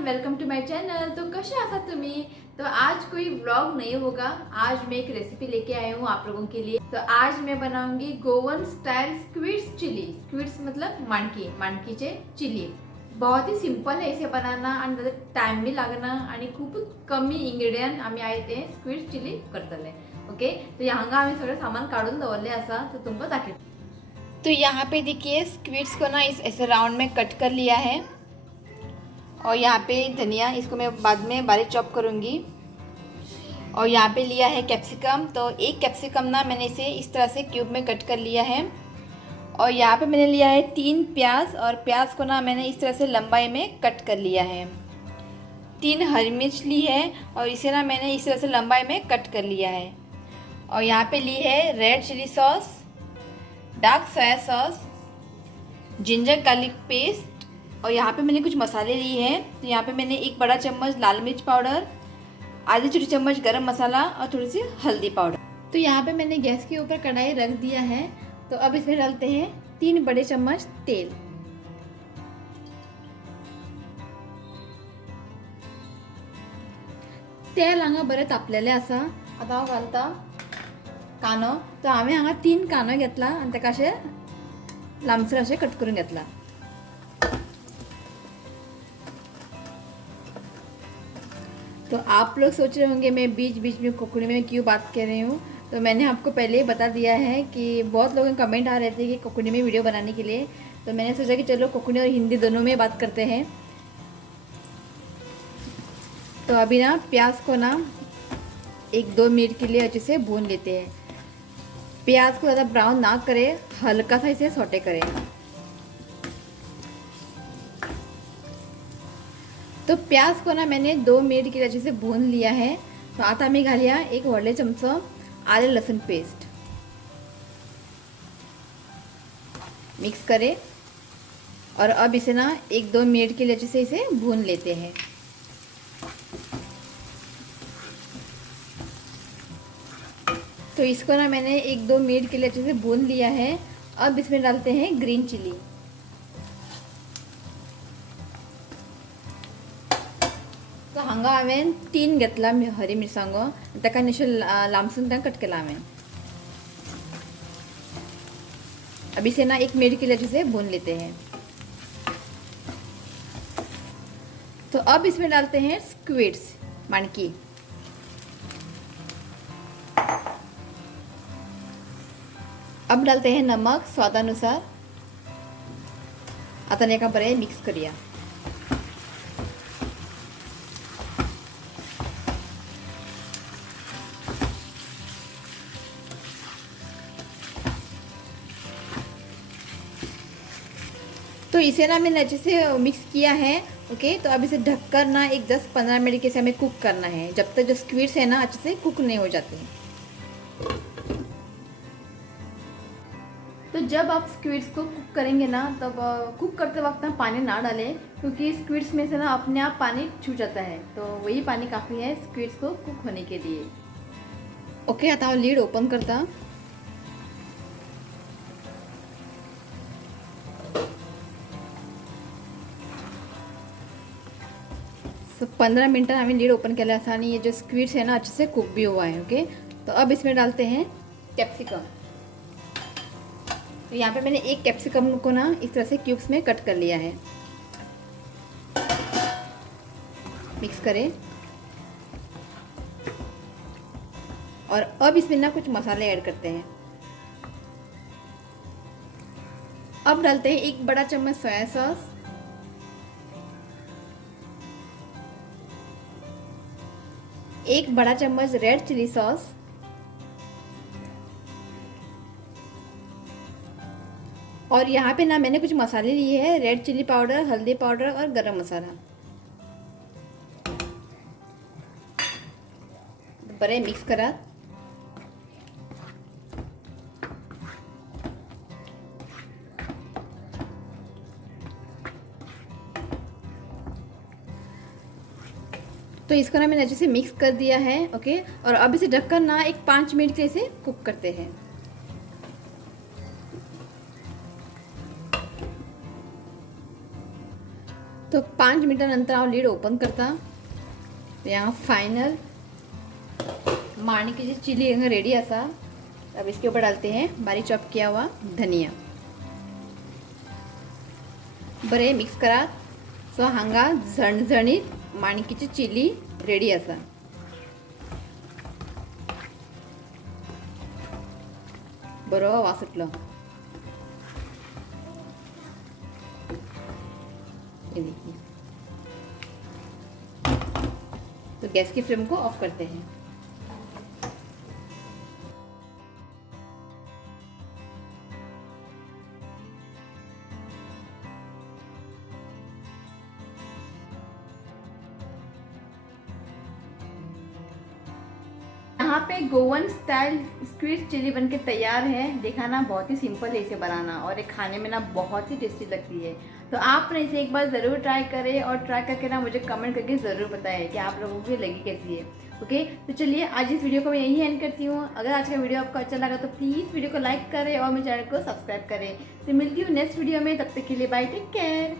Everyone, welcome to my channel. तो कसे आहात तुम्ही? तो आज कोई व्लॉग नहीं होगा। आज मैं एक रेसिपी लेके आई हूँ आप लोगों के लिए। तो आज मैं बनाऊंगी Goan style squids chilli. Squids मतलब माणकीचे चिली। बहुत ही सिंपल है इसे बनाना आणि त्याच्यात टाइम भी लागना आणि खूप कमी इंग्रेडियंट आम्ही आहे ते स्क्विड्स चिली करतले। ओके, तो यहाँ आम्ही सगळं सामान काढून दवरले असा तो तुमको दाखवते। तो यहाँ पे देखिए स्क्विड्स को ना इस ऐसे राउंड में कट कर लिया है और यहाँ पे धनिया, इसको मैं बाद में बारीक चॉप करूँगी। और यहाँ पे लिया है कैप्सिकम, तो एक कैप्सिकम ना मैंने इसे इस तरह से क्यूब में कट कर लिया है। और यहाँ पे मैंने लिया है 3 प्याज और प्याज को ना मैंने इस तरह से लंबाई में कट कर लिया है। 3 हरी मिर्च ली है और इसे ना मैंने इस तरह से लंबाई में कट कर लिया है। और यहाँ पे ली है red chilli sauce, dark soya sauce, ginger garlic paste और यहाँ पे मैंने कुछ मसाले लिए हैं। तो यहाँ पे मैंने 1 बड़ा चम्मच लाल मिर्च पाउडर, आधी छोटी चम्मच गरम मसाला और थोड़ी सी हल्दी पाउडर। तो यहाँ पे मैंने गैस के ऊपर कढ़ाई रख दिया है। तो अब इसमें डालते हैं 3 बड़े चम्मच तेल। तेल हांगा बरें तापलेलें आसा। आतां हांव घालता कांदो। तो हांवें हांगा 3 कांदो घेतला आनी ताका अशें लांबसर अशें कट करून घेतला। तो आप लोग सोच रहे होंगे मैं बीच बीच में कोंकणी में क्यों बात कर रही हूँ। तो मैंने आपको पहले ही बता दिया है कि बहुत लोगों के कमेंट आ रहे थे कि कोंकणी में वीडियो बनाने के लिए। तो मैंने सोचा कि चलो कोंकणी और हिंदी दोनों में बात करते हैं। तो अभी ना प्याज को ना 1-2 मिनट के लिए अच्छे से भून लेते हैं। प्याज को ज़्यादा ब्राउन ना करें, हल्का सा इसे सौटे करें। तो प्याज को ना मैंने 2 मिनट के लिए अच्छे से भून लिया है। तो आता मी घालूया 1 व्हडले चमचो आले लहसुन पेस्ट, मिक्स करें और अब इसे ना 1-2 मिनट के लिए अच्छे से इसे भून लेते हैं। तो इसको ना मैंने 1-2 मिनट के लिए अच्छे से भून लिया है। अब इसमें डालते हैं ग्रीन चिली। तो हांगा हांवें 3 घेतला हरी मिरसांगो, ताका निशो लांबसून कट केला हांवें। अब इसे ना 1 मिनट के लिए अच्छे से भून लेते हैं। तो अब इसमें डालते हैं स्क्विड्स, माणकी। अब डालते हैं नमक स्वादानुसार। आता एका बरें मिक्स करूया। तो इसे ना मैंने अच्छे से मिक्स किया है। ओके, तो अब इसे ढककर ना एक 10-15 मिनट के से हमें कुक करना है, जब तक जो स्क्विड्स है ना अच्छे से कुक नहीं हो जाते हैं। तो जब आप स्क्विड्स को कुक करेंगे ना, तब कुक करते वक्त ना पानी ना डालें, क्योंकि स्क्विड्स में से ना अपने आप पानी छूट जाता है। तो वही पानी काफ़ी है स्क्विड्स को कुक होने के लिए। ओके, आता लीड ओपन करता। तो 15 मिनट हमें लीड ओपन केला था आणि ये जो स्क्विड्स है ना अच्छे से कुक भी हुआ है। ओके, तो अब इसमें डालते हैं कैप्सिकम। तो यहाँ पे मैंने 1 कैप्सिकम को ना इस तरह से क्यूब्स में कट कर लिया है। मिक्स करें और अब इसमें ना कुछ मसाले ऐड करते हैं। अब डालते हैं 1 बड़ा चम्मच सोया सॉस, 1 बड़ा चम्मच रेड चिली सॉस और यहाँ पे ना मैंने कुछ मसाले लिए हैं, रेड चिली पाउडर, हल्दी पाउडर और गरम मसाला। बरे मिक्स करा। तो इसको ना मैंने अच्छे से मिक्स कर दिया है। ओके, और अब इसे ढककर ना एक 5 मिनट के लिए कुक करते हैं। तो 5 मिनिटानंतर हा लीड ओपन करता. यहाँ फाइनल माणिक की चिली रेडी असा. अब इसके ऊपर डालते हैं बारीक चॉप किया हुआ धनिया. बरे मिक्स करा. सो हांगा झणझणीत माणिकीची चिली रेडी असा. बरो वास सुटलो. ये देखिए. तो गैस की फ्लेम को ऑफ करते हैं. यहाँ पे गोवन स्टाइल स्क्वीड चिली बनके तैयार है. देखा ना, बहुत ही सिंपल है इसे बनाना और ये खाने में ना बहुत ही टेस्टी लगती है. तो आप ना इसे एक बार ज़रूर ट्राई करें और ट्राई करके ना मुझे कमेंट करके ज़रूर बताएं कि आप लोगों को ये लगी कैसी है. ओके, तो चलिए आज इस वीडियो को मैं यही एंड करती हूँ. अगर आज का वीडियो आपको अच्छा लगा तो प्लीज़ वीडियो को लाइक करें और मेरे चैनल को सब्सक्राइब करें. तो मिलती हूँ नेक्स्ट वीडियो में. तब तक के लिए बाय, टेक केयर.